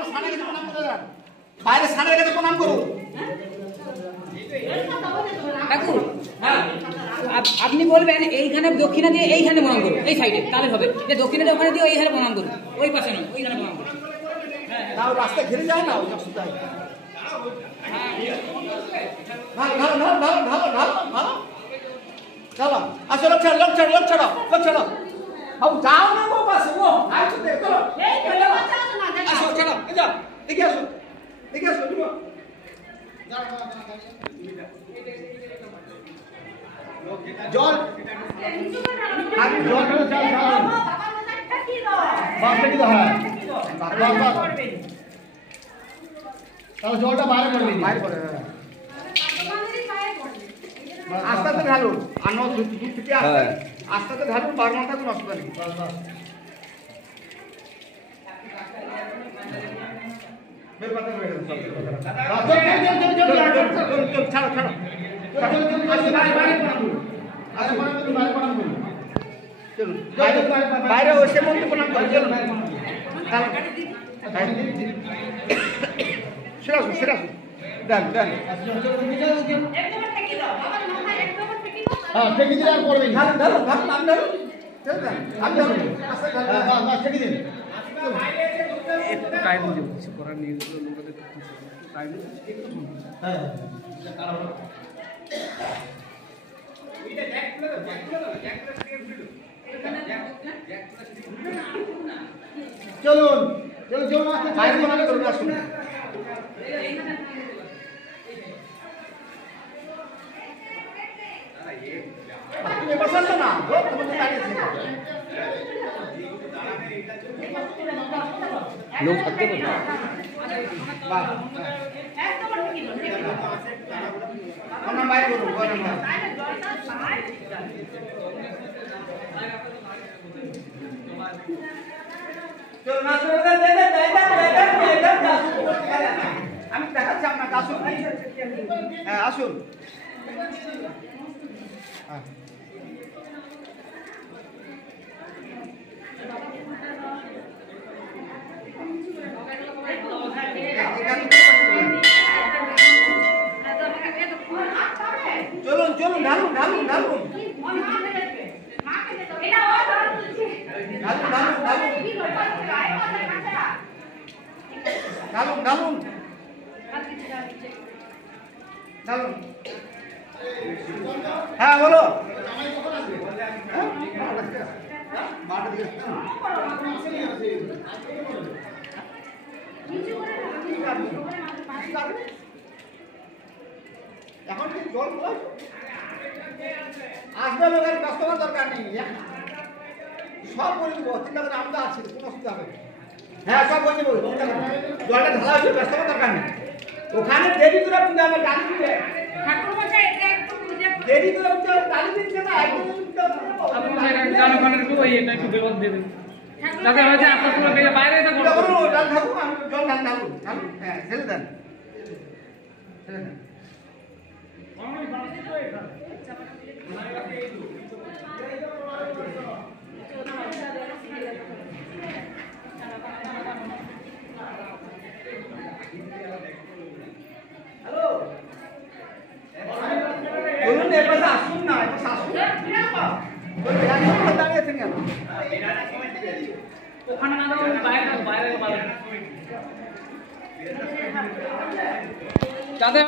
আপনার সামনে গিয়ে প্রণাম করে যান, বাইরে সামনে গিয়ে প্রণাম করুন। কাকু আপনি বলবেন এইখানে দক্ষিণা দিয়ে এইখানে প্রণাম করুন, এই সাইডে তাহলে হবে। যে দক্ষিণা দিয়ে ওখানে দিয়ে এইখানে প্রণাম করুন, ওই পাশে নয়, ওইখানে প্রণাম করুন। তাও রাস্তা ঘিরে যায় না, ওই অসুবিধা হয়। চলো আসো, লোক ছাড়ো, লোক ছাড়ো, লোক ছাড়ো, লোক ছাড়ো। যাও না গো পাশে, ও আইছো দে, চলো আসো, চলো এই যাও, দেখে আসো, দেখে আসো, দিব জল, আমি জল ঢালো, জল ঢালো, বাসে কি হয়, তাহলে জলটা বাইরে পড়বে, বাইরে পড়ে, আস্তে আস্তে ঢালুন, আর দূর থেকে আস্তে আস্তে ঢালুন, বারবার থাকুন, অসুবিধা নেই। ছাড়ো ছাড়ো, বাইরে ওই সে মন্দির প্রণাম করে চলুন, সেরাসুন সেরাসুন, দেন দেন, হ্যাঁ ঠেকে দিলে আর পড়বেন, ঢালুন ঢালুন ঢালুন, আমি ঢালুন, আমি ঢালুন, ঠেকে দিন। একটু টাইম দিয়ে কিছু করার নেই, লোকেদের টাইম হ্যাঁ চলুন চলুন চলুন, বাইরে প্রণাম করুন, আসুন। তুমি বসান তো না, তোমাদের দাঁড়িয়েছে লোক থাকতে পারে। প্রণাম বাইরে করুন, প্রণাম চলুন, আসুন, আমি দেখাচ্ছি আপনাকে, আসুন, হ্যাঁ আসুন, হ্যাঁ চলুন চলুন, ঢালুন ঢালুন ঢালুন, ঢালুন ঢালুন ঢালুন, হ্যাঁ বলো, এখন কি জল আসবে, লোকের ব্যস্ত হওয়ার দরকার নেই, সব বলে দেবো, চিন্তা করে আমরা আছি, কোনো অসুবিধা হবে, হ্যাঁ সব বলে দেবো, চিন্তা করে জলটা ঢালা হয়েছে, ব্যস্ত হওয়ার দরকার নেই, ওখানে দেরি করে পূজা হবে, ডালি দিবে, দেরি করে পূজা ডালি দিচ্ছে না, জনগণের ওই এটা একটু ব্যবস্থা দিয়ে দেবেন, যাতে হয়েছে আপনার পুরো বাইরে ডাল থাকুন, আমি জল ঢাল ঢালুন, হ্যাঁ ছেড়ে দেন, ছেড়ে দেন। হ্যালো বলুন, এবার আসুন না, এবার আসুন, দাঁড়িয়েছেন কেন, ওখানে না বাইরে বাইরে যাদের